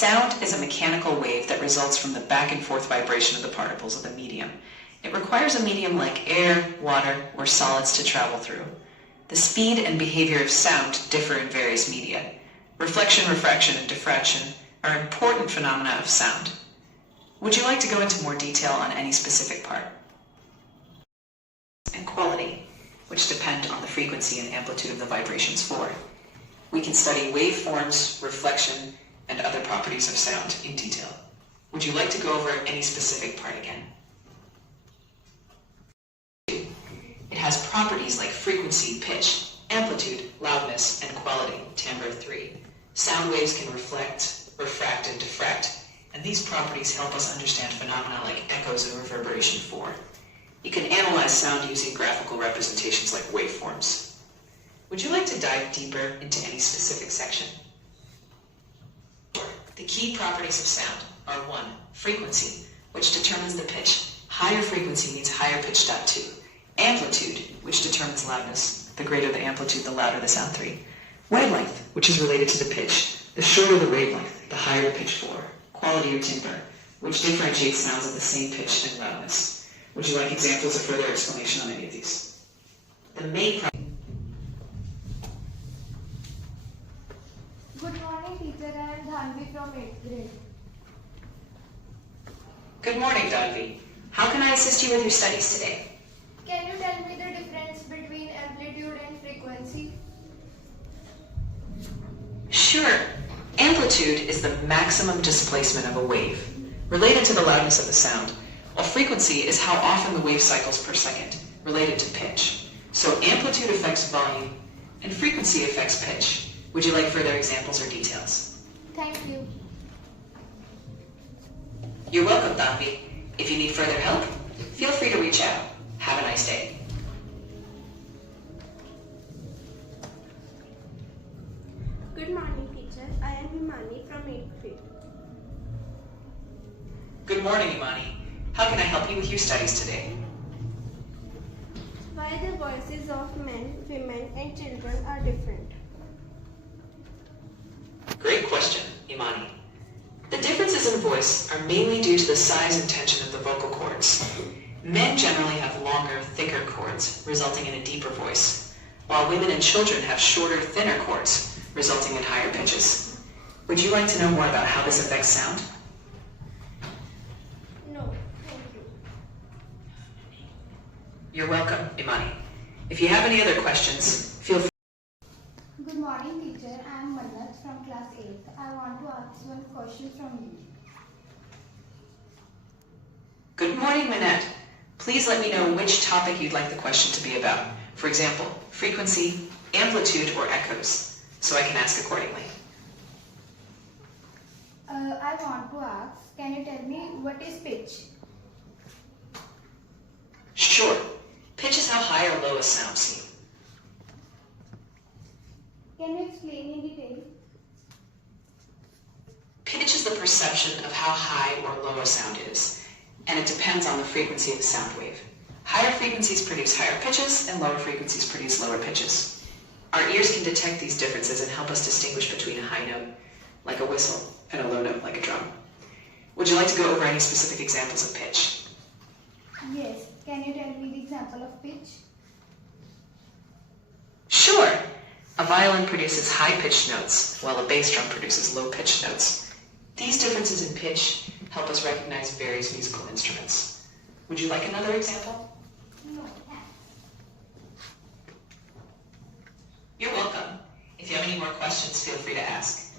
Sound is a mechanical wave that results from the back and forth vibration of the particles of the medium. It requires a medium like air, water, or solids to travel through. The speed and behavior of sound differ in various media. Reflection, refraction, and diffraction are important phenomena of sound. Would you like to go into more detail on any specific part? And quality, which depend on the frequency and amplitude of the vibrations for. We can study waveforms, reflection, and other properties of sound in detail. Would you like to go over any specific part again? It has properties like frequency, pitch, amplitude, loudness, and quality, timbre 3. Sound waves can reflect, refract, and diffract, and these properties help us understand phenomena like echoes and reverberation 4. You can analyze sound using graphical representations like waveforms. Would you like to dive deeper into any specific section? The key properties of sound are 1. Frequency, which determines the pitch. Higher frequency means higher pitch. 2. Amplitude, which determines loudness. The greater the amplitude, the louder the sound. 3. Wavelength, which is related to the pitch. The shorter the wavelength, the higher the pitch. 4. Quality or timbre, which differentiates sounds of the same pitch and loudness. Would you like examples or further explanation on any of these? The main Good morning, teacher. I am Dhanvi from 8th grade. Good morning, Dhanvi. How can I assist you with your studies today? Can you tell me the difference between amplitude and frequency? Sure. Amplitude is the maximum displacement of a wave, related to the loudness of the sound, while frequency is how often the wave cycles per second, related to pitch. So amplitude affects volume, and frequency affects pitch. Would you like further examples or details? Thank you. You're welcome, Dhanvi. If you need further help, feel free to reach out. Have a nice day. Good morning, teacher. I am Himani from 8th grade. Good morning, Imani. How can I help you with your studies today? Why the voices of men, women, and children are different? Great question, Imani. The differences in voice are mainly due to the size and tension of the vocal cords. Men generally have longer, thicker cords, resulting in a deeper voice, while women and children have shorter, thinner cords, resulting in higher pitches. Would you like to know more about how this affects sound? No, thank you. You're welcome, Imani. If you have any other questions, feel free. Good morning, teacher. I am Mannat from class 8th. I want to ask one question from you. Good morning, Manette. Please let me know which topic you'd like the question to be about. For example, frequency, amplitude, or echoes, so I can ask accordingly. I want to ask, can you tell me what is pitch? Sure. Pitch is how high or low a sound seems. Can you explain in detail? Pitch is the perception of how high or low a sound is, and it depends on the frequency of the sound wave. Higher frequencies produce higher pitches, and lower frequencies produce lower pitches. Our ears can detect these differences and help us distinguish between a high note, like a whistle, and a low note, like a drum. Would you like to go over any specific examples of pitch? Yes. Can you tell me the example of pitch? Sure. A violin produces high-pitched notes, while a bass drum produces low-pitched notes. These differences in pitch help us recognize various musical instruments. Would you like another example? No. You're welcome. If you have any more questions, feel free to ask.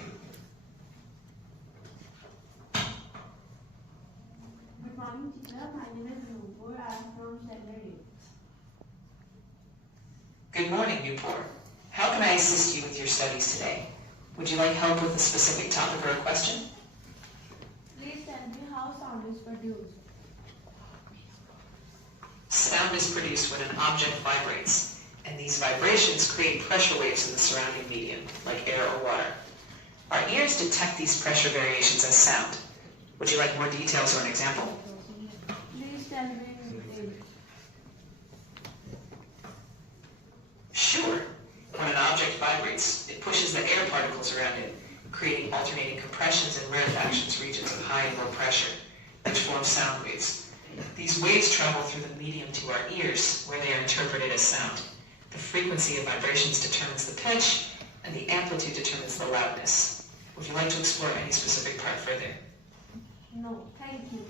Good morning, teacher. My name is Nupur. I am from standard 8. Good morning, Nupur. How can I assist you with your studies today? Would you like help with a specific topic or a question? Please tell me how sound is produced. Sound is produced when an object vibrates, and these vibrations create pressure waves in the surrounding medium, like air or water. Our ears detect these pressure variations as sound. Would you like more details or an example? Please tell me in detail. Sure. When an object vibrates, it pushes the air particles around it, creating alternating compressions and rarefactions regions of high and low pressure, which form sound waves. These waves travel through the medium to our ears, where they are interpreted as sound. The frequency of vibrations determines the pitch, and the amplitude determines the loudness. Would you like to explore any specific part further? No, thank you.